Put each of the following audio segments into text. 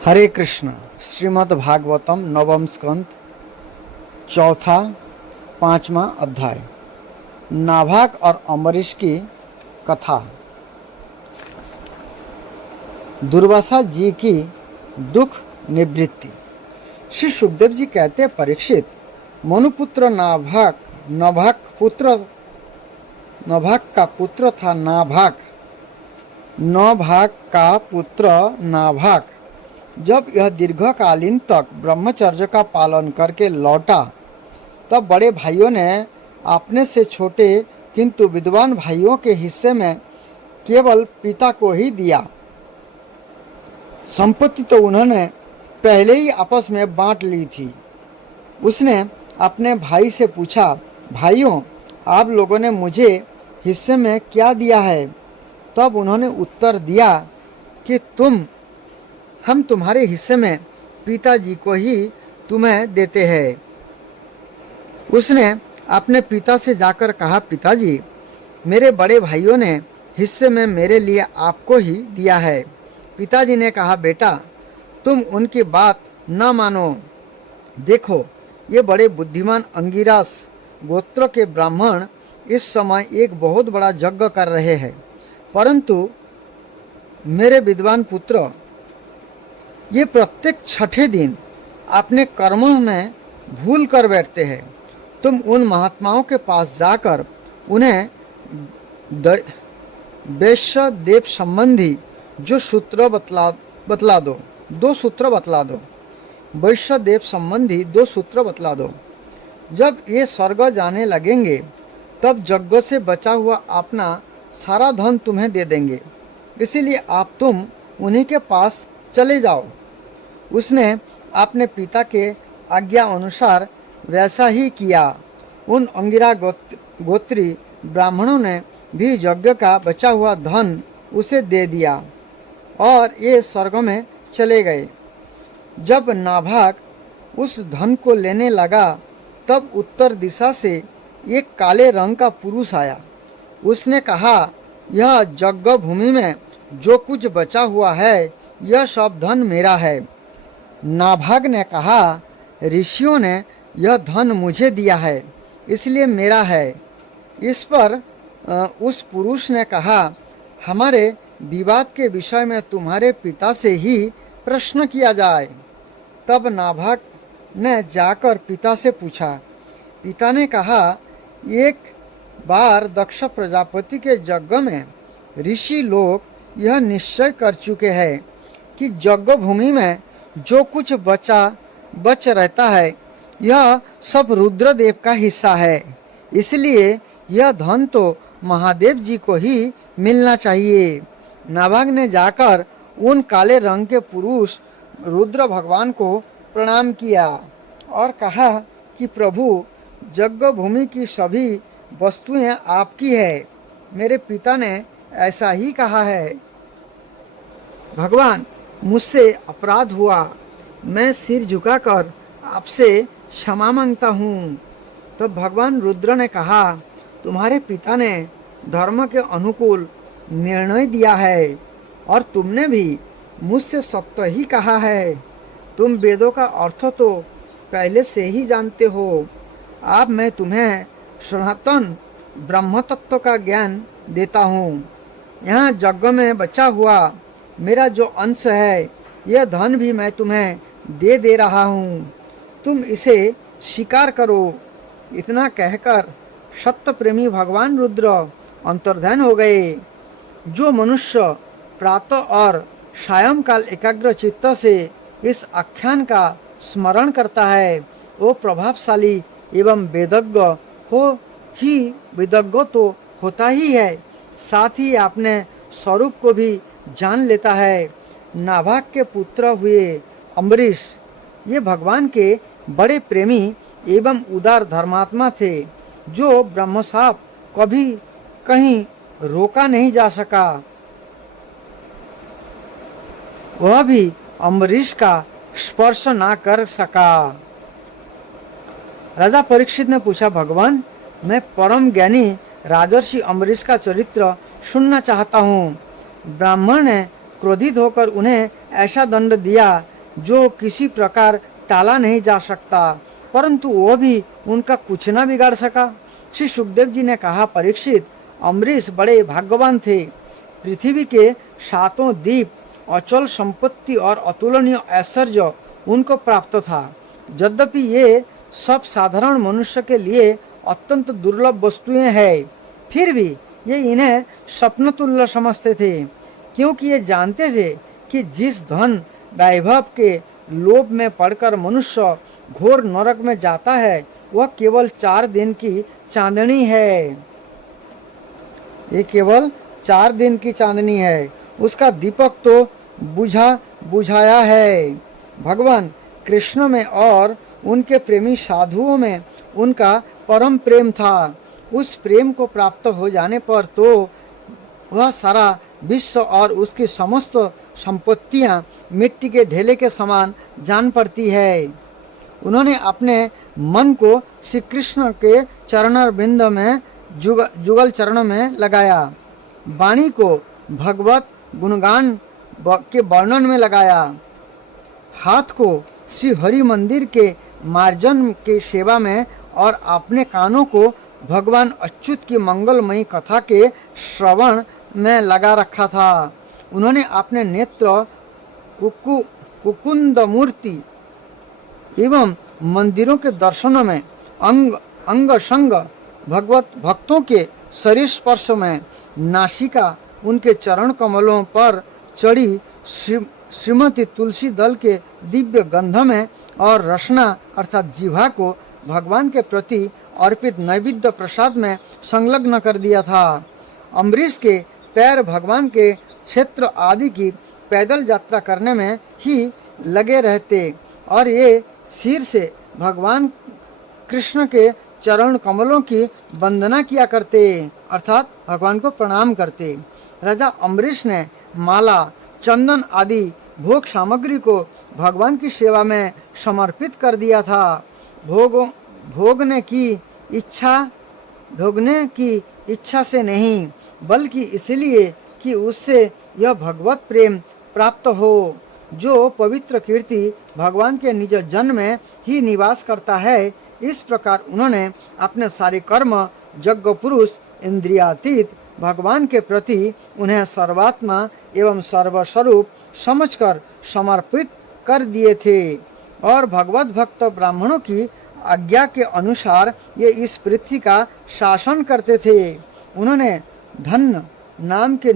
हरे कृष्ण। श्रीमद् भागवतम नवम स्कंद चौथा पांचवा अध्याय। नाभाग और अम्बरीश की कथा। दुर्वासा जी की दुख निवृत्ति। श्री सुखदेव जी कहते हैं, परीक्षित, मनुपुत्र नाभाग का पुत्र था नाभाग। नभाग का पुत्र नाभाग जब यह दीर्घकालीन तक ब्रह्मचर्य का पालन करके लौटा, तब बड़े भाइयों ने अपने से छोटे किंतु विद्वान भाइयों के हिस्से में केवल पिता को ही दिया। संपत्ति तो उन्होंने पहले ही आपस में बांट ली थी। उसने अपने भाई से पूछा, भाइयों, आप लोगों ने मुझे हिस्से में क्या दिया है? तब उन्होंने उत्तर दिया कि हम तुम्हारे हिस्से में पिताजी को ही तुम्हें देते हैं। उसने अपने पिता से जाकर कहा, पिताजी, मेरे बड़े भाइयों ने हिस्से में मेरे लिए आपको ही दिया है। पिताजी ने कहा, बेटा, तुम उनकी बात न मानो। देखो, ये बड़े बुद्धिमान अंगिरास गोत्र के ब्राह्मण इस समय एक बहुत बड़ा यज्ञ कर रहे हैं, परंतु मेरे विद्वान पुत्र ये प्रत्येक छठे दिन अपने कर्मों में भूल कर बैठते हैं। तुम उन महात्माओं के पास जाकर उन्हें वैश्य देव संबंधी जो सूत्र बतला दो। वैश्य देव संबंधी 2 सूत्र बतला दो। जब ये स्वर्ग जाने लगेंगे, तब यज्ञ से बचा हुआ अपना सारा धन तुम्हें दे देंगे। इसीलिए तुम उन्हीं के पास चले जाओ। उसने अपने पिता के आज्ञा अनुसार वैसा ही किया। उन अंगिरा गोत्री ब्राह्मणों ने भी यज्ञ का बचा हुआ धन उसे दे दिया और ये स्वर्ग में चले गए। जब नाभाग उस धन को लेने लगा, तब उत्तर दिशा से एक काले रंग का पुरुष आया। उसने कहा, यह यज्ञ भूमि में जो कुछ बचा हुआ है, यह सब धन मेरा है। नाभाग ने कहा, ऋषियों ने यह धन मुझे दिया है, इसलिए मेरा है। इस पर उस पुरुष ने कहा, हमारे विवाद के विषय में तुम्हारे पिता से ही प्रश्न किया जाए। तब नाभाग ने जाकर पिता से पूछा। पिता ने कहा, एक बार दक्ष प्रजापति के यज्ञ में ऋषि लोग यह निश्चय कर चुके हैं कि यज्ञ भूमि में जो कुछ बच रहता है, यह सब रुद्रदेव का हिस्सा है। इसलिए यह धन तो महादेव जी को ही मिलना चाहिए। नाभाग ने जाकर उन काले रंग के पुरुष रुद्र भगवान को प्रणाम किया और कहा कि प्रभु, यज्ञ भूमि की सभी वस्तुएं आपकी है। मेरे पिता ने ऐसा ही कहा है। भगवान, मुझसे अपराध हुआ। मैं सिर झुकाकर आपसे क्षमा मांगता हूँ। तब भगवान रुद्र ने कहा, तुम्हारे पिता ने धर्म के अनुकूल निर्णय दिया है और तुमने भी मुझसे सत्य ही कहा है। तुम वेदों का अर्थ तो पहले से ही जानते हो। अब मैं तुम्हें सनातन ब्रह्म तत्व का ज्ञान देता हूँ। यहाँ यज्ञ में बचा हुआ मेरा जो अंश है, यह धन भी मैं तुम्हें दे रहा हूँ। तुम इसे स्वीकार करो। इतना कहकर सत्य प्रेमी भगवान रुद्र अंतर्ध्यान हो गए। जो मनुष्य प्रातः और सायंकाल एकाग्र चित्त से इस आख्यान का स्मरण करता है, वो प्रभावशाली एवं वेदज्ञ तो होता ही है, साथ ही अपने स्वरूप को भी जान लेता है। नाभाग के पुत्र हुए अम्बरीश ये भगवान के बड़े प्रेमी एवं उदार धर्मात्मा थे, जो ब्रह्मशाप कभी कहीं रोका नहीं जा सका। वह भी अम्बरीश का स्पर्श ना कर सका। राजा परीक्षित ने पूछा, भगवान, मैं परम ज्ञानी राजर्षि अम्बरीश का चरित्र सुनना चाहता हूँ। ब्राह्मण ने क्रोधित होकर उन्हें ऐसा दंड दिया जो किसी प्रकार टाला नहीं जा सकता, परंतु वो भी उनका कुछ न बिगाड़ सका। श्री सुखदेव जी ने कहा, परीक्षित, अम्बरीश बड़े भाग्यवान थे। पृथ्वी के 7 द्वीप, अचल संपत्ति और अतुलनीय ऐश्वर्य उनको प्राप्त था। यद्यपि ये सब साधारण मनुष्य के लिए अत्यंत दुर्लभ वस्तुएं हैं, फिर भी ये इन्हें स्वप्न तुल्य समझते थे, क्योंकि ये जानते थे कि जिस धन वैभव के लोभ में पड़कर मनुष्य घोर नरक में जाता है, वह केवल 4 दिन की चांदनी है। ये केवल 4 दिन की चांदनी है, उसका दीपक तो बुझाया है। भगवान कृष्ण में और उनके प्रेमी साधुओं में उनका परम प्रेम था। उस प्रेम को प्राप्त हो जाने पर तो वह सारा विश्व और उसकी समस्त संपत्तियां मिट्टी के ढेले के समान जान पड़ती है। उन्होंने अपने मन को श्री कृष्ण के चरणरविंद में जुगल चरणों में लगाया, वाणी को भगवत गुणगान के वर्णन में लगाया, हाथ को श्री हरि मंदिर के मार्जन के सेवा में और अपने कानों को भगवान अच्युत की मंगलमयी कथा के श्रवण में लगा रखा था। उन्होंने अपने नेत्र कुकुंद मूर्ति एवं मंदिरों के दर्शनों में अंग संग भगवत भक्तों के शरीर स्पर्श में, नासिका उनके चरण कमलों पर चढ़ी श्रीमती तुलसी दल के दिव्य गंध में और रसना अर्थात जीवा को भगवान के प्रति अर्पित नैवेद्य प्रसाद में संलग्न कर दिया था। अम्बरीश के पैर भगवान के क्षेत्र आदि की पैदल यात्रा करने में ही लगे रहते और ये सिर से भगवान कृष्ण के चरण कमलों की वंदना किया करते, अर्थात भगवान को प्रणाम करते। राजा अम्बरीश ने माला, चंदन आदि भोग सामग्री को भगवान की सेवा में समर्पित कर दिया था। भोगने की इच्छा से नहीं, बल्कि इसलिए कि उससे यह भगवत प्रेम प्राप्त हो, जो पवित्र कीर्ति भगवान के निज जन में ही निवास करता है। इस प्रकार उन्होंने अपने सारे कर्म यज्ञ पुरुष इंद्रियातीत भगवान के प्रति उन्हें सर्वात्मा एवं सर्वस्वरूप समझकर समर्पित कर दिए थे और भगवत भक्त ब्राह्मणों की आज्ञा के अनुसार ये इस पृथ्वी का शासन करते थे। उन्होंने धन्य नाम के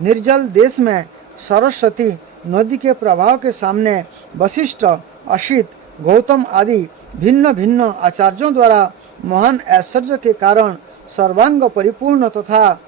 निर्जल देश में सरस्वती नदी के प्रभाव के सामने वशिष्ठ, असित, गौतम आदि भिन्न भिन्न आचार्यों द्वारा महान ऐश्वर्य के कारण सर्वांग परिपूर्ण तथा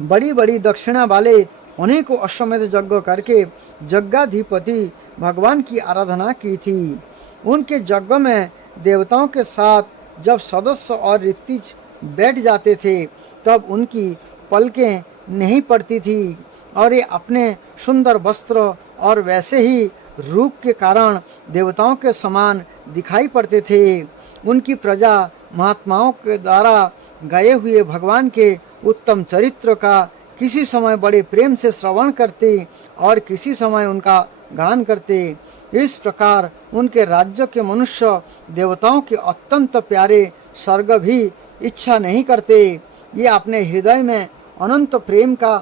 बड़ी बड़ी दक्षिणा वाले अनेकों अश्वमेध यज्ञ करके यज्ञाधिपति भगवान की आराधना की थी। उनके यज्ञ में देवताओं के साथ जब सदस्य और ऋतिज बैठ जाते थे तब उनकी पलकें नहीं पड़ती थी और ये अपने सुंदर वस्त्र और वैसे ही रूप के कारण देवताओं के समान दिखाई पड़ते थे। उनकी प्रजा महात्माओं के द्वारा गाए हुए भगवान के उत्तम चरित्र का किसी समय बड़े प्रेम से श्रवण करते और किसी समय उनका गान करते। इस प्रकार उनके राज्य के मनुष्य देवताओं के अत्यंत प्यारे स्वर्ग भी इच्छा नहीं करते। ये अपने हृदय में अनंत प्रेम का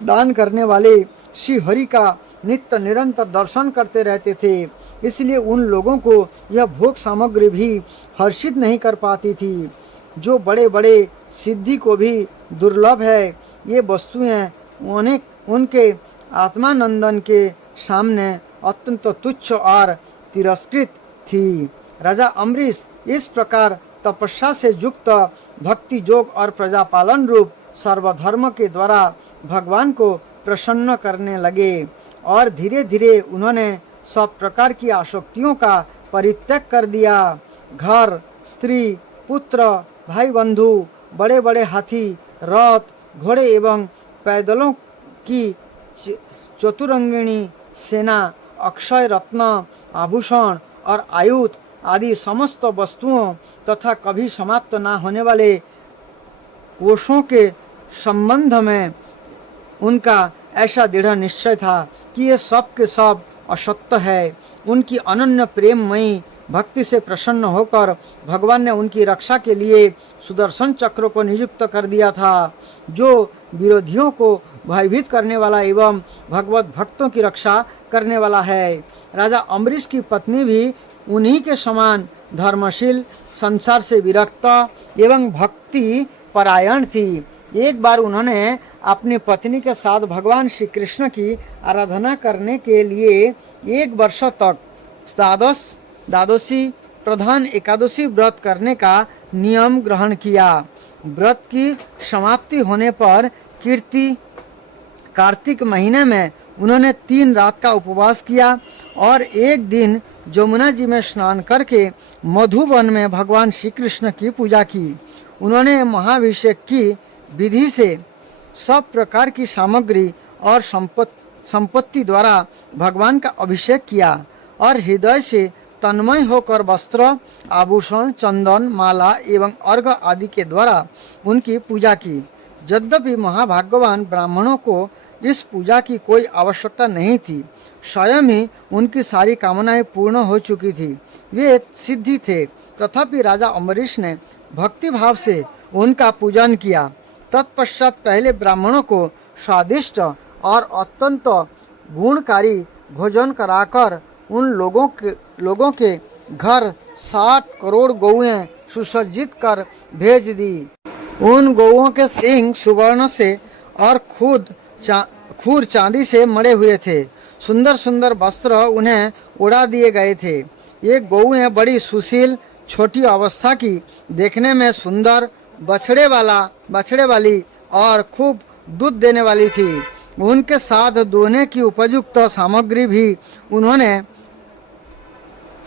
दान करने वाले श्री हरि का नित्य निरंतर दर्शन करते रहते थे, इसलिए उन लोगों को यह भोग सामग्री भी हर्षित नहीं कर पाती थी, जो बड़े बड़े सिद्धि को भी दुर्लभ है। ये वस्तुएं उनके आत्मानंदन के सामने अत्यंत तुच्छ और तिरस्कृत थी। राजा अम्बरीश इस प्रकार तपस्या से युक्त भक्ति योग और प्रजापालन रूप सर्वधर्म के द्वारा भगवान को प्रसन्न करने लगे और धीरे धीरे उन्होंने सब प्रकार की आसक्तियों का परित्याग कर दिया। घर, स्त्री, पुत्र, भाई बंधु, बड़े बड़े हाथी, रथ, घोड़े एवं पैदलों की चतुरंगिणी सेना, अक्षय रत्न, आभूषण और आयुध आदि समस्त वस्तुओं तथा कभी समाप्त न होने वाले कोषों के संबंध में उनका ऐसा दृढ़ निश्चय था कि ये सब के सब असत्य है। उनकी अनन्य प्रेममयी भक्ति से प्रसन्न होकर भगवान ने उनकी रक्षा के लिए सुदर्शन चक्र को नियुक्त कर दिया था, जो विरोधियों को भयभीत करने वाला एवं भगवत भक्तों की रक्षा करने वाला है। राजा अम्बरीश की पत्नी भी उन्हीं के समान धर्मशील, संसार से विरक्त एवं भक्ति परायण थी। एक बार उन्होंने अपनी पत्नी के साथ भगवान श्री कृष्ण की आराधना करने के लिए 1 वर्ष तक द्वादशी प्रधान एकादशी व्रत करने का नियम ग्रहण किया। व्रत की समाप्ति होने पर कार्तिक महीने में उन्होंने 3 रात का उपवास किया और एक दिन यमुना जी में स्नान करके मधुवन में भगवान श्री कृष्ण की पूजा की। उन्होंने महाभिषेक की विधि से सब प्रकार की सामग्री और संपत्ति द्वारा भगवान का अभिषेक किया और हृदय से तन्मय होकर वस्त्र, आभूषण, चंदन, माला एवं अर्घ आदि के द्वारा उनकी पूजा की। यद्यपि महाभाग्यवान ब्राह्मणों को इस पूजा की कोई आवश्यकता नहीं थी, स्वयं ही उनकी सारी कामनाएं पूर्ण हो चुकी थी, वे सिद्धि थे। तथापि राजा अम्बरीश ने भक्ति भाव से उनका पूजन किया। तत्पश्चात पहले ब्राह्मणों को स्वादिष्ट और अत्यंत गुणकारी भोजन कराकर उन लोगों के घर 60 करोड़ गौएं सुसज्जित कर भेज दी। उन गौओं के सींग सुवर्ण से और खूर चांदी से मड़े हुए थे। सुंदर सुंदर वस्त्र उन्हें उड़ा दिए गए थे। ये गौएं बड़ी सुशील, छोटी अवस्था की, देखने में सुंदर, बछड़े वाली और खूब दूध देने वाली थी। उनके साथ दुहने की उपयुक्त सामग्री भी उन्होंने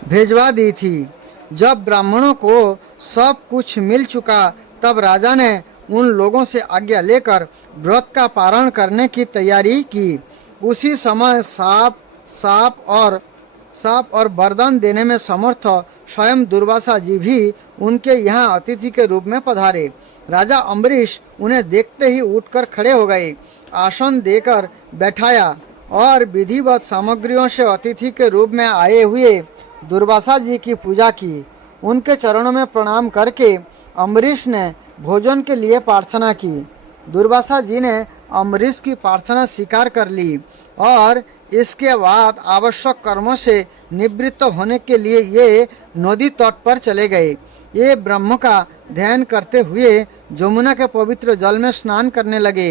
भेजवा दी थी। जब ब्राह्मणों को सब कुछ मिल चुका तब राजा ने उन लोगों से आज्ञा लेकर व्रत का पारण करने की तैयारी की। उसी समय सांप और वरदान देने में समर्थ स्वयं दुर्वासा जी भी उनके यहाँ अतिथि के रूप में पधारे। राजा अम्बरीश उन्हें देखते ही उठकर खड़े हो गए, आसन देकर बैठाया और विधिवत सामग्रियों से अतिथि के रूप में आए हुए दुर्वासा जी की पूजा की। उनके चरणों में प्रणाम करके अम्बरीश ने भोजन के लिए प्रार्थना की। दुर्वासा जी ने अम्बरीश की प्रार्थना स्वीकार कर ली और इसके बाद आवश्यक कर्मों से निवृत्त होने के लिए ये नदी तट पर चले गए। ये ब्रह्म का ध्यान करते हुए यमुना के पवित्र जल में स्नान करने लगे।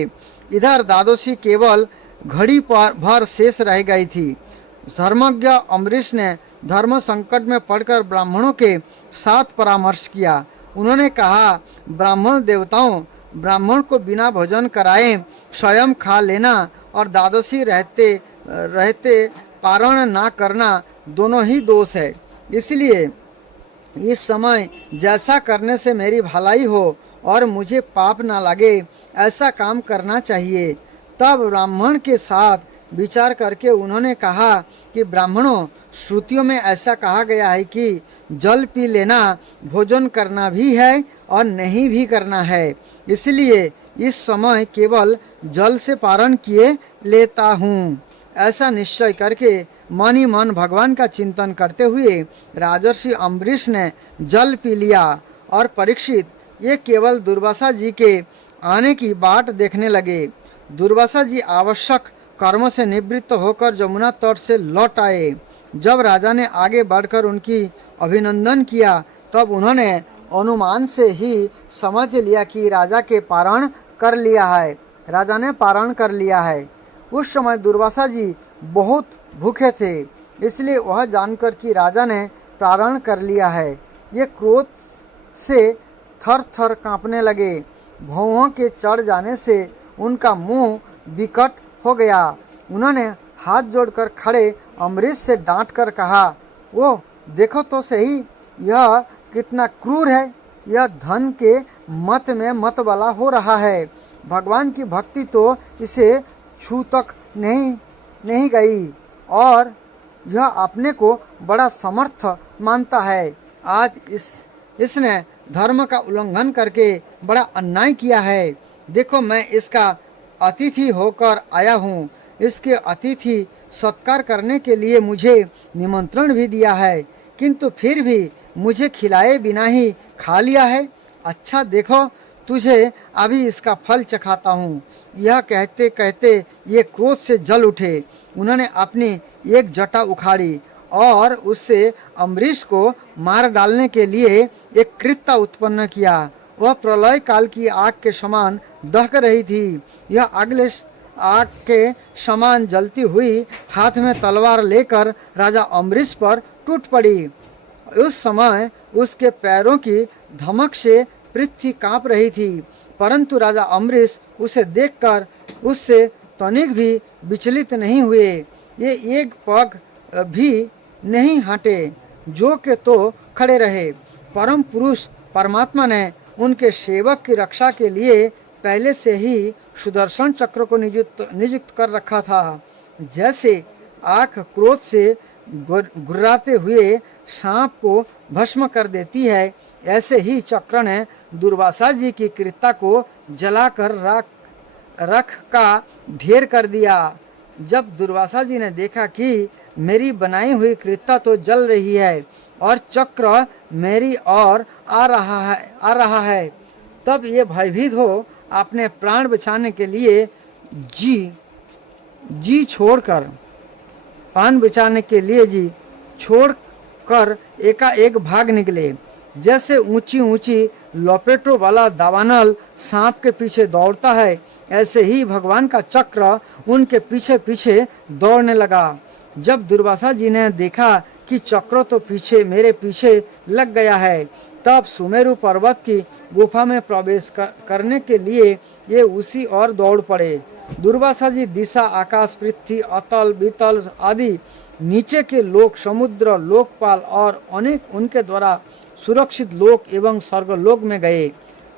इधर द्वादशी केवल घड़ी भर शेष रह गई थी। धर्मज्ञ अम्बरीश ने धर्म संकट में पड़कर ब्राह्मणों के साथ परामर्श किया। उन्होंने कहा, ब्राह्मण को बिना भोजन कराए स्वयं खा लेना और द्वादशी रहते पारण ना करना दोनों ही दोष है। इसलिए इस समय जैसा करने से मेरी भलाई हो और मुझे पाप ना लगे ऐसा काम करना चाहिए। तब ब्राह्मण के साथ विचार करके उन्होंने कहा कि ब्राह्मणों, श्रुतियों में ऐसा कहा गया है कि जल पी लेना भोजन करना भी है और नहीं भी करना है, इसलिए इस समय केवल जल से पारण किए लेता हूँ। ऐसा निश्चय करके मन ही मन भगवान का चिंतन करते हुए राजर्षि अम्बरीश ने जल पी लिया और परीक्षित ये केवल दुर्वासा जी के आने की बाट देखने लगे। दुर्वासा जी आवश्यक कर्मों से निवृत्त होकर यमुना तट से लौट आए। जब राजा ने आगे बढ़कर उनकी अभिनंदन किया तब उन्होंने अनुमान से ही समझ लिया कि राजा ने पारण कर लिया है। उस समय दुर्वासा जी बहुत भूखे थे, इसलिए वह जानकर कि राजा ने पारण कर लिया है, ये क्रोध से थर थर कांपने लगे। भौहों के चढ़ जाने से उनका मुंह विकट हो गया। उन्होंने हाथ जोड़कर खड़े अम्बरीश से डांट कर कहा, वो देखो तो सही, यह कितना क्रूर है। यह धन के मत में मत वाला हो रहा है। भगवान की भक्ति तो इसे छू तक नहीं गई और यह अपने को बड़ा समर्थ मानता है। आज इसने धर्म का उल्लंघन करके बड़ा अन्याय किया है। देखो, मैं इसका अतिथि होकर आया हूँ। इसके अतिथि सत्कार करने के लिए मुझे निमंत्रण भी दिया है, किंतु फिर भी मुझे खिलाए बिना ही खा लिया है। अच्छा देखो, तुझे अभी इसका फल चखाता हूँ। यह कहते कहते ये क्रोध से जल उठे। उन्होंने अपनी एक जटा उखाड़ी और उससे अम्बरीश को मार डालने के लिए एक कृत्य उत्पन्न किया। वह प्रलय काल की आग के समान दहक रही थी। यह अगले आग के समान जलती हुई हाथ में तलवार लेकर राजा अम्बरीश पर टूट पड़ी। उस समय उसके पैरों की धमक से पृथ्वी कांप रही थी, परंतु राजा अम्बरीश उसे देखकर उससे तनिक भी विचलित नहीं हुए। ये एक पग भी नहीं हटे, जो के तो खड़े रहे। परम पुरुष परमात्मा ने उनके सेवक की रक्षा के लिए पहले से ही सुदर्शन चक्र को नियुक्त कर रखा था। जैसे आँख क्रोध से गुर्राते हुए सांप को भस्म कर देती है, ऐसे ही चक्र ने दुर्वासा जी की कृत्या को जलाकर रख का ढेर कर दिया। जब दुर्वासा जी ने देखा कि मेरी बनाई हुई कृत्या तो जल रही है और चक्र मेरी ओर आ रहा है, तब ये भयभीत हो अपने प्राण बचाने के लिए जी छोड़कर पान बचाने के लिए जी छोड़कर एकाएक भाग निकले। जैसे ऊंची ऊंची लपेटों वाला दावानल सांप के पीछे दौड़ता है, ऐसे ही भगवान का चक्र उनके पीछे पीछे दौड़ने लगा। जब दुर्वासा जी ने देखा कि चक्र तो मेरे पीछे लग गया है, तब सुमेरु पर्वत की गुफा में प्रवेश करने के लिए ये उसी ओर दौड़ पड़े। दुर्वासा जी दिशा, आकाश, पृथ्वी, अतल वितल आदि नीचे के लोक, समुद्र, लोकपाल और अनेक उनके द्वारा सुरक्षित लोक एवं स्वर्गलोक में गए,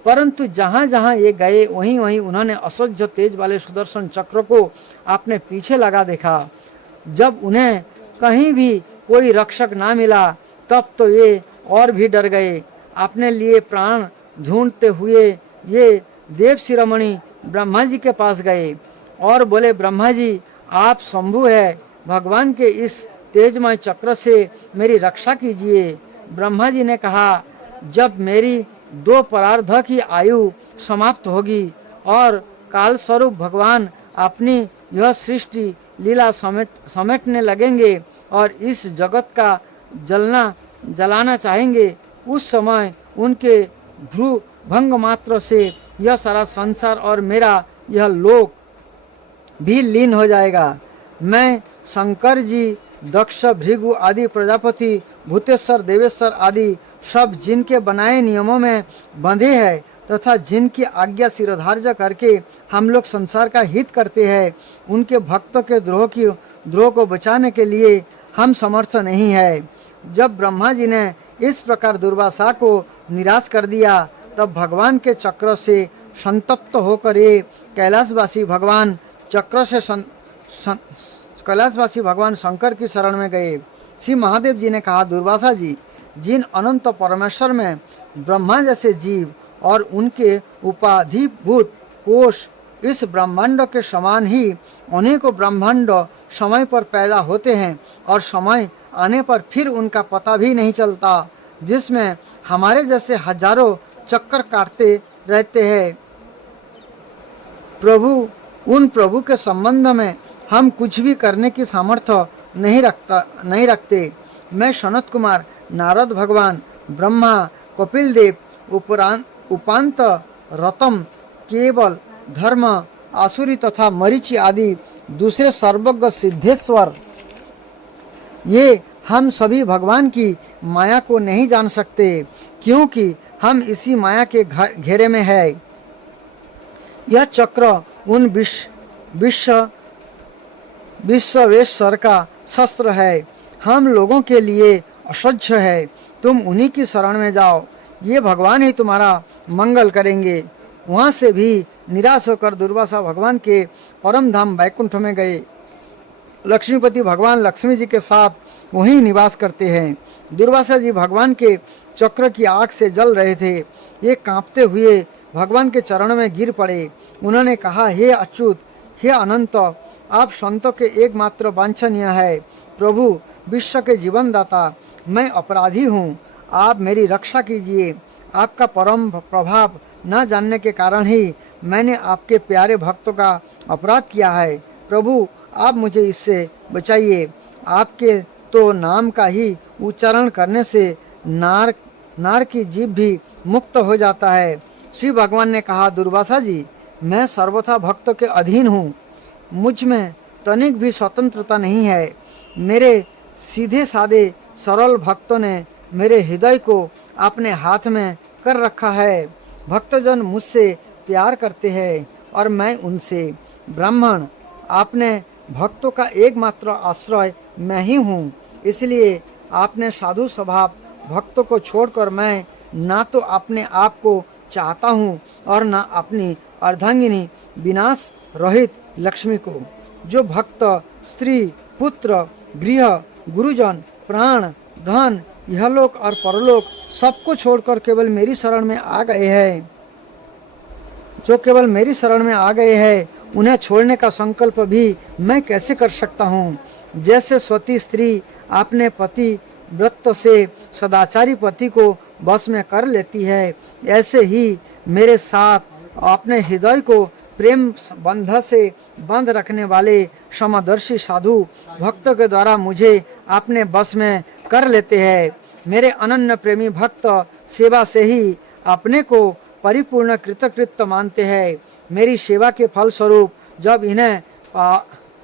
परंतु जहाँ जहाँ ये गए वहीं वहीं उन्होंने असह्य तेज वाले सुदर्शन चक्र को अपने पीछे लगा देखा। जब उन्हें कहीं भी कोई रक्षक ना मिला, तब तो ये और भी डर गए। अपने लिए प्राण ढूंढते हुए ये देव शिरोमणि ब्रह्मा जी के पास गए और बोले, ब्रह्मा जी आप शंभु है, भगवान के इस तेजमय चक्र से मेरी रक्षा कीजिए। ब्रह्मा जी ने कहा, जब मेरी 2 परार्ध की आयु समाप्त होगी और काल स्वरूप भगवान अपनी यह सृष्टि लीला समेटने लगेंगे और इस जगत का जलाना चाहेंगे, उस समय उनके भ्रू भंग मात्र से यह सारा संसार और मेरा यह लोक भी लीन हो जाएगा। मैं शंकर जी, दक्ष, भृगु आदि प्रजापति, भूतेश्वर, देवेश्वर आदि सब जिनके बनाए नियमों में बंधे हैं तथा जिनकी आज्ञा शिरोधार्य करके हम लोग संसार का हित करते हैं, उनके भक्तों के द्रोह को बचाने के लिए हम समर्थ नहीं है। जब ब्रह्मा जी ने इस प्रकार दुर्वासा को निराश कर दिया, तब भगवान के चक्र से संतप्त होकर ये कैलाशवासी भगवान कैलाशवासी भगवान शंकर की शरण में गए। श्री महादेव जी ने कहा, दुर्वासा जी, जिन अनंत परमेश्वर में ब्रह्मा जैसे जीव और उनके उपाधिभूत कोश इस ब्रह्मांड के समान ही अनेकों ब्रह्मांड समय पर पैदा होते हैं और समय आने पर फिर उनका पता भी नहीं चलता, जिसमें हमारे जैसे हजारों चक्कर काटते रहते हैं। उन प्रभु के संबंध में हम कुछ भी करने की सामर्थ्य नहीं रखते। मैं सनत कुमार, नारद भगवान, ब्रह्मा, कपिल देव, उपांत, रतम, केवल, धर्म, आसुरी तथा मरीचि आदि दूसरे सर्वज्ञ सिद्धेश्वर, ये हम सभी भगवान की माया को नहीं जान सकते, क्योंकि हम इसी माया के घेरे में है। यह चक्र उन विश्वेश्वर का शस्त्र है, हम लोगों के लिए असह्य है। तुम उन्हीं की शरण में जाओ, ये भगवान ही तुम्हारा मंगल करेंगे। वहाँ से भी निराश होकर दुर्वासा भगवान के परम धाम वैकुंठ में गए। लक्ष्मीपति भगवान लक्ष्मी जी के साथ वहीं निवास करते हैं। दुर्वासा जी भगवान के चक्र की आग से जल रहे थे। ये कांपते हुए भगवान के चरणों में गिर पड़े। उन्होंने कहा, हे अच्युत, हे अनंत, आप संतों के एकमात्र वांछनीय है। प्रभु, विश्व के जीवन दाता, मैं अपराधी हूँ, आप मेरी रक्षा कीजिए। आपका परम प्रभाव न जानने के कारण ही मैंने आपके प्यारे भक्तों का अपराध किया है। प्रभु, आप मुझे इससे बचाइए। आपके तो नाम का ही उच्चारण करने से नार की जीभ भी मुक्त हो जाता है। श्री भगवान ने कहा, दुर्वासा जी, मैं सर्वथा भक्तों के अधीन हूँ, मुझ में तनिक भी स्वतंत्रता नहीं है। मेरे सीधे साधे सरल भक्तों ने मेरे हृदय को अपने हाथ में कर रखा है। भक्तजन मुझसे प्यार करते हैं और मैं उनसे। ब्राह्मण, आपने भक्तों का एकमात्र आश्रय मैं ही हूँ, इसलिए आपने साधु स्वभाव भक्तों को छोड़कर मैं ना तो अपने आप को चाहता हूँ और ना अपनी अर्धांगिनी विनाश रहित लक्ष्मी को। जो भक्त स्त्री, पुत्र, गृह, गुरुजन, प्राण, धन, यहलोक और परलोक सबको छोड़कर केवल मेरी शरण में आ गए हैं, जो केवल मेरी शरण में आ गए हैं, उन्हें छोड़ने का संकल्प भी मैं कैसे कर सकता हूँ। जैसे सती स्त्री अपने पति व्रत से सदाचारी पति को बस में कर लेती है, ऐसे ही मेरे साथ अपने हृदय को प्रेम बंध से बंध रखने वाले समदर्शी साधु भक्तों के द्वारा मुझे अपने बस में कर लेते हैं। मेरे अनन्य प्रेमी भक्त सेवा से ही अपने को परिपूर्ण कृतकृत्य मानते हैं। मेरी सेवा के फल स्वरूप जब इन्हें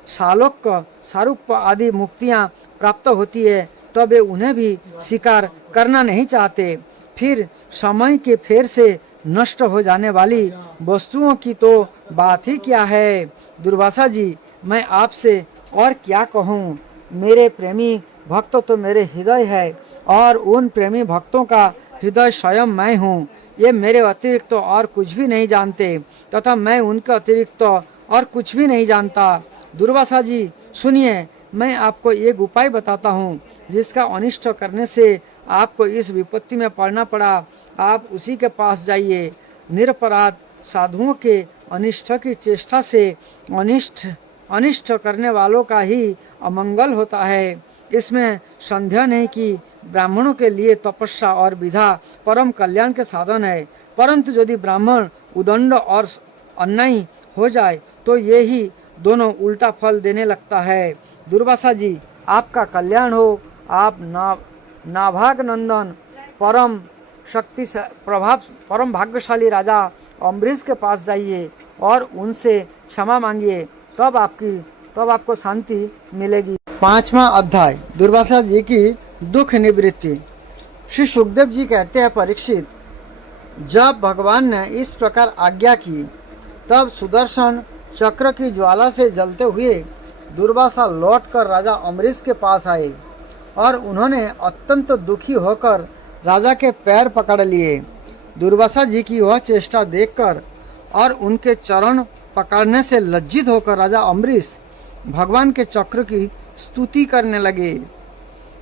सालोक सारूप आदि मुक्तियाँ प्राप्त होती है, तब वे उन्हें भी स्वीकार करना नहीं चाहते। फिर समय के फेर से नष्ट हो जाने वाली वस्तुओं की तो बात ही क्या है। दुर्वासा जी, मैं आपसे और क्या कहूँ। मेरे प्रेमी भक्त तो मेरे हृदय है और उन प्रेमी भक्तों का हृदय स्वयं मैं हूँ। ये मेरे अतिरिक्त तो और कुछ भी नहीं जानते तथा मैं उनके अतिरिक्त तो और कुछ भी नहीं जानता। दुर्वासा जी सुनिए, मैं आपको एक उपाय बताता हूँ जिसका अनिष्ट करने से आपको इस विपत्ति में पड़ना पड़ा। आप उसी के पास जाइए। निरपराध साधुओं के अनिष्ट की चेष्टा से अनिष्ट करने वालों का ही अमंगल होता है। इसमें संदेह नहीं कि ब्राह्मणों के लिए तपस्या और विधा परम कल्याण के साधन है, परंतु यदि ब्राह्मण उदंड और अन्यायी हो जाए तो ये ही दोनों उल्टा फल देने लगता है। दुर्वासा जी, आपका कल्याण हो। आप नाभाग नंदन परम शक्ति परम भाग्यशाली राजा अम्बरीश के पास जाइए और उनसे क्षमा मांगिए, तब आपको शांति मिलेगी। 5वां अध्याय, दुर्वासा जी की दुख निवृत्ति। श्री सुखदेव जी कहते हैं, परीक्षित, जब भगवान ने इस प्रकार आज्ञा की तब सुदर्शन चक्र की ज्वाला से जलते हुए दुर्वासा लौटकर राजा अम्बरीश के पास आए और उन्होंने अत्यंत दुखी होकर राजा के पैर पकड़ लिए। दुर्वासा जी की वह चेष्टा देखकर और उनके चरण पकड़ने से लज्जित होकर राजा अम्बरीश भगवान के चक्र की स्तुति करने लगे।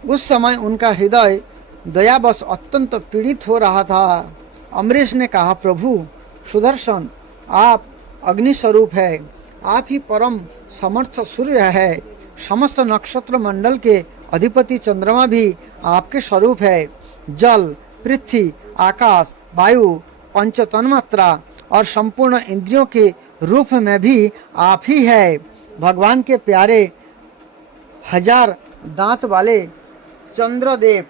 उस समय उनका हृदय दयावश अत्यंत पीड़ित हो रहा था। अम्बरीश ने कहा, प्रभु सुदर्शन, आप अग्नि स्वरूप है, आप ही परम समर्थ सूर्य है। समस्त नक्षत्र मंडल के अधिपति चंद्रमा भी आपके स्वरूप है। जल, पृथ्वी, आकाश, वायु, पंच तन्मात्रा और संपूर्ण इंद्रियों के रूप में भी आप ही है। भगवान के प्यारे 1000 दांत वाले चंद्रदेव,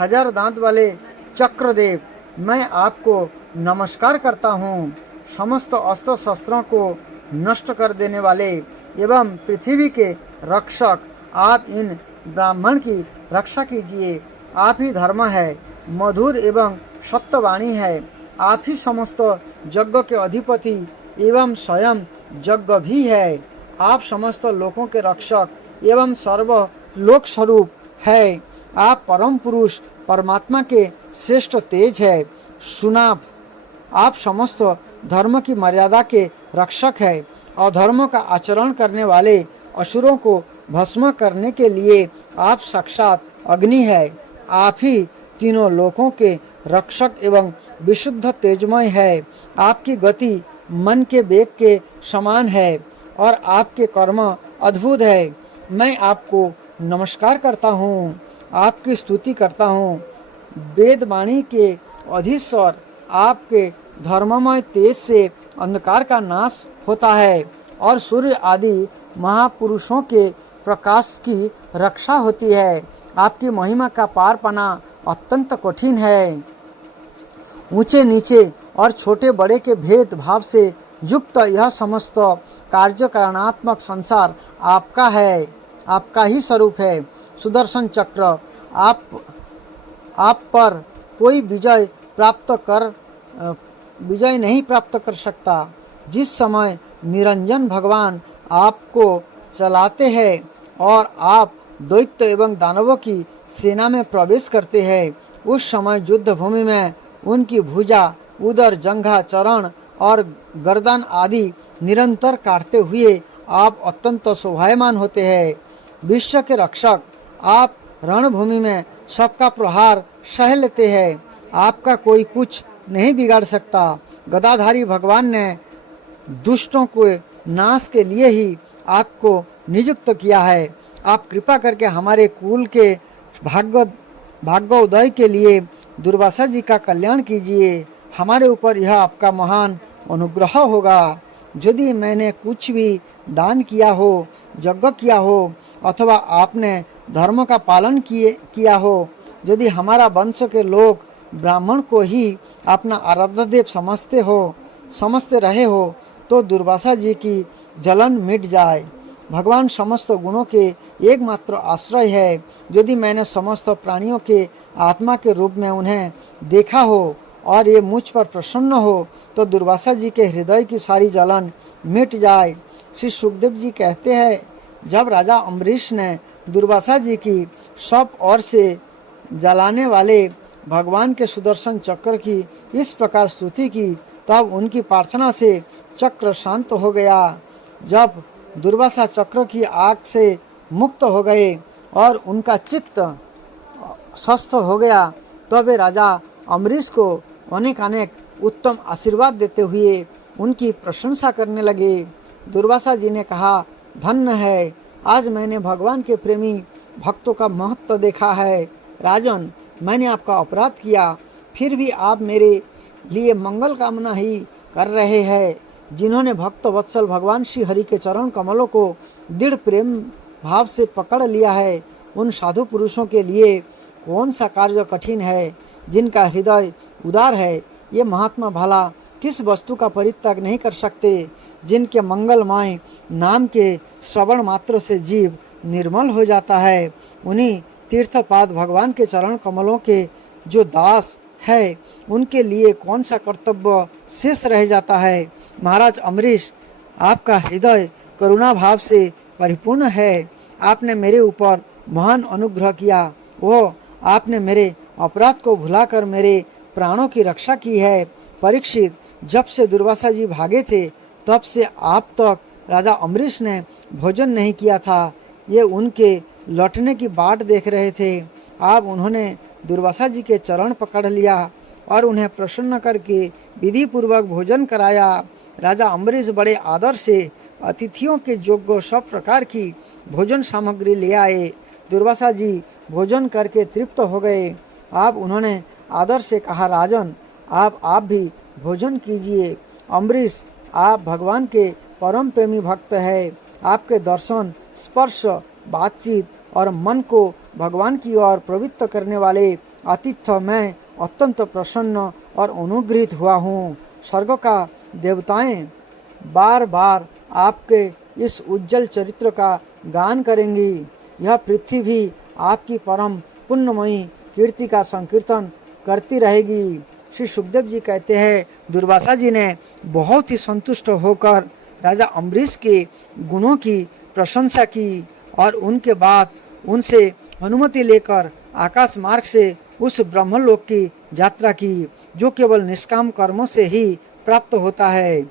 1000 दांत वाले चक्रदेव, मैं आपको नमस्कार करता हूँ। समस्त अस्त्र शस्त्रों को नष्ट कर देने वाले एवं पृथ्वी के रक्षक, आप इन ब्राह्मण की रक्षा कीजिए। आप ही धर्म है, मधुर एवं सत्यवाणी है। आप ही समस्त यज्ञ के अधिपति एवं स्वयं यज्ञ भी है। आप समस्त लोकों के रक्षक एवं सर्व लोक स्वरूप है। आप परम पुरुष परमात्मा के श्रेष्ठ तेज है। सुनाभ, आप समस्त धर्म की मर्यादा के रक्षक है। अधर्म का आचरण करने वाले असुरों को भस्म करने के लिए आप साक्षात अग्नि है। आप ही तीनों लोकों के रक्षक एवं विशुद्ध तेजमय है। आपकी गति मन के वेग के समान है और आपके कर्म अद्भुत है। मैं आपको नमस्कार करता हूँ, आपकी स्तुति करता हूँ। वेदवाणी के अधीश्वर आपके धर्ममय तेज से अंधकार का नाश होता है और सूर्य आदि महापुरुषों के प्रकाश की रक्षा होती है। आपकी महिमा का पार पाना अत्यंत कठिन है। ऊंचे नीचे और छोटे बड़े के भेद भाव से युक्त यह समस्त कार्यकारणात्मक संसार आपका है, आपका ही स्वरूप है। सुदर्शन चक्र आप पर कोई विजय नहीं प्राप्त कर सकता। जिस समय निरंजन भगवान आपको चलाते हैं और आप दैत्य एवं दानवों की सेना में प्रवेश करते हैं, उस समय युद्ध भूमि में उनकी भुजा, उदर, जंघा, चरण और गर्दन आदि निरंतर काटते हुए आप अत्यंत शोभायमान होते हैं। विश्व के रक्षक आप रणभूमि में सबका प्रहार सह लेते हैं। आपका कोई कुछ नहीं बिगाड़ सकता। गदाधारी भगवान ने दुष्टों को नाश के लिए ही आपको नियुक्त किया है। आप कृपा करके हमारे कुल के भाग्योदय के लिए दुर्वासा जी का कल्याण कीजिए। हमारे ऊपर यह आपका महान अनुग्रह होगा। यदि मैंने कुछ भी दान किया हो, यज्ञ किया हो अथवा आपने धर्म का पालन किया हो, यदि हमारा वंश के लोग ब्राह्मण को ही अपना आराध्य देव समझते रहे हो, तो दुर्वासा जी की जलन मिट जाए। भगवान समस्त गुणों के एकमात्र आश्रय है। यदि मैंने समस्त प्राणियों के आत्मा के रूप में उन्हें देखा हो और ये मुझ पर प्रसन्न हो, तो दुर्वासा जी के हृदय की सारी जलन मिट जाए। श्री सुखदेव जी कहते हैं, जब राजा अम्बरीश ने दुर्वासा जी की सब ओर से जलाने वाले भगवान के सुदर्शन चक्र की इस प्रकार स्तुति की, तब उनकी प्रार्थना से चक्र शांत हो गया। जब दुर्वासा चक्र की आग से मुक्त हो गए और उनका चित्त स्वस्थ हो गया, तब वे राजा अम्बरीश को अनेक उत्तम आशीर्वाद देते हुए उनकी प्रशंसा करने लगे। दुर्वासा जी ने कहा, धन्य है, आज मैंने भगवान के प्रेमी भक्तों का महत्व देखा है। राजन, मैंने आपका अपराध किया, फिर भी आप मेरे लिए मंगल कामना ही कर रहे हैं। जिन्होंने भक्त वत्सल भगवान श्री हरि के चरण कमलों को दृढ़ प्रेम भाव से पकड़ लिया है, उन साधु पुरुषों के लिए कौन सा कार्य कठिन है। जिनका हृदय उदार है, ये महात्मा भला किस वस्तु का परित्याग नहीं कर सकते। जिनके मंगलमय नाम के श्रवण मात्र से जीव निर्मल हो जाता है, उन्हीं तीर्थपाद भगवान के चरण कमलों के जो दास है, उनके लिए कौन सा कर्तव्य शेष रह जाता है। महाराज अम्बरीश, आपका हृदय करुणा भाव से परिपूर्ण है। आपने मेरे ऊपर महान अनुग्रह किया। वो आपने मेरे अपराध को भुलाकर मेरे प्राणों की रक्षा की है। परीक्षित, जब से दुर्वासा जी भागे थे, तब से आप तक राजा अम्बरीश ने भोजन नहीं किया था। ये उनके लौटने की बाट देख रहे थे। अब उन्होंने दुर्वासा जी के चरण पकड़ लिया और उन्हें प्रसन्न करके विधि पूर्वक भोजन कराया। राजा अम्बरीश बड़े आदर से अतिथियों के योग्य सब प्रकार की भोजन सामग्री ले आए। दुर्वासा जी भोजन करके तृप्त हो गए। अब उन्होंने आदर से कहा, राजन, आप भी भोजन कीजिए। अम्बरीश, आप भगवान के परम प्रेमी भक्त है। आपके दर्शन, स्पर्श, बातचीत और मन को भगवान की ओर प्रवृत्त करने वाले आतिथ्य मैं अत्यंत प्रसन्न और अनुग्रहित हुआ हूँ। स्वर्ग का देवताएं बार बार आपके इस उज्जवल चरित्र का गान करेंगी। यह पृथ्वी भी आपकी परम पुण्यमयी कीर्ति का संकीर्तन करती रहेगी। श्री सुखदेव जी कहते हैं, दुर्वासा जी ने बहुत ही संतुष्ट होकर राजा अम्बरीश के गुणों की प्रशंसा की और उनके बाद उनसे अनुमति लेकर आकाश मार्ग से उस ब्रह्मलोक की यात्रा की, जो केवल निष्काम कर्मों से ही प्राप्त होता है।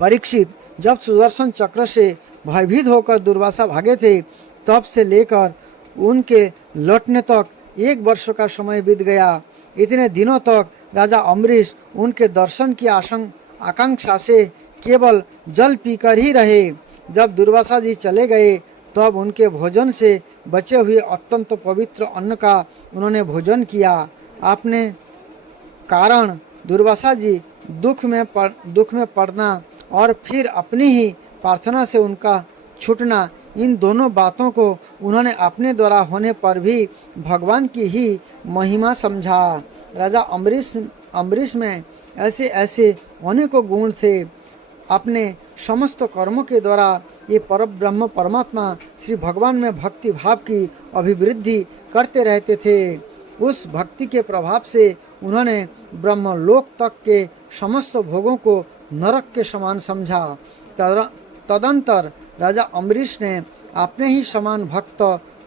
परीक्षित, जब सुदर्शन चक्र से भयभीत होकर दुर्वासा भागे थे, तब से लेकर उनके लौटने तक 1 वर्ष का समय बीत गया। इतने दिनों तक राजा अम्बरीश उनके दर्शन की आकांक्षा से केवल जल पीकर ही रहे। जब दुर्वासा जी चले गए तब उनके भोजन से बचे हुए अत्यंत पवित्र अन्न का उन्होंने भोजन किया। आपने कारण दुर्वासा जी दुख में पड़ना और फिर अपनी ही प्रार्थना से उनका छूटना, इन दोनों बातों को उन्होंने अपने द्वारा होने पर भी भगवान की ही महिमा समझा। राजा अम्बरीश में ऐसे ऐसे अनेकों गुण थे। अपने समस्त कर्मों के द्वारा ये परब्रह्म परमात्मा श्री भगवान में भक्ति भाव की अभिवृद्धि करते रहते थे। उस भक्ति के प्रभाव से उन्होंने ब्रह्मलोक तक के समस्त भोगों को नरक के समान समझा। तदंतर राजा अम्बरीश ने अपने ही समान भक्त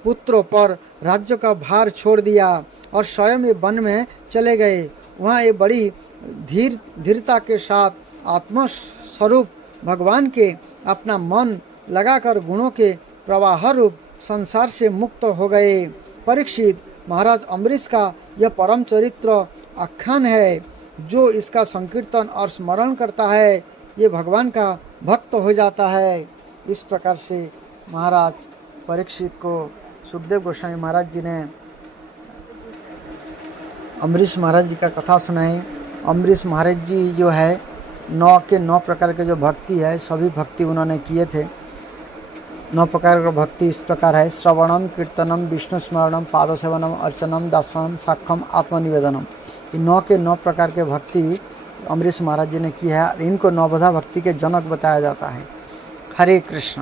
पुत्रों पर राज्य का भार छोड़ दिया और स्वयं ये वन में चले गए। वहाँ ये बड़ी धीरता के साथ आत्मस्वरूप भगवान के अपना मन लगाकर गुणों के प्रवाह रूप संसार से मुक्त हो गए। परीक्षित, महाराज अम्बरीश का यह परम चरित्र आख्यान है। जो इसका संकीर्तन और स्मरण करता है ये भगवान का भक्त हो जाता है। इस प्रकार से महाराज परीक्षित को सुखदेव गोस्वामी महाराज जी ने अम्बरीश महाराज जी का कथा सुनाई। अम्बरीश महाराज जी जो है 9 प्रकार के जो भक्ति है सभी भक्ति उन्होंने किए थे। 9 प्रकार का भक्ति इस प्रकार है: श्रवणम, कीर्तनम, विष्णु स्मरणम, पादसेवनम, अर्चनम, दास्यम, साक्ष्यम, आत्मनिवेदनम। ये 9 प्रकार के भक्ति अम्बरीश महाराज जी ने की है। इनको नवधा भक्ति के जनक बताया जाता है। हरे कृष्ण।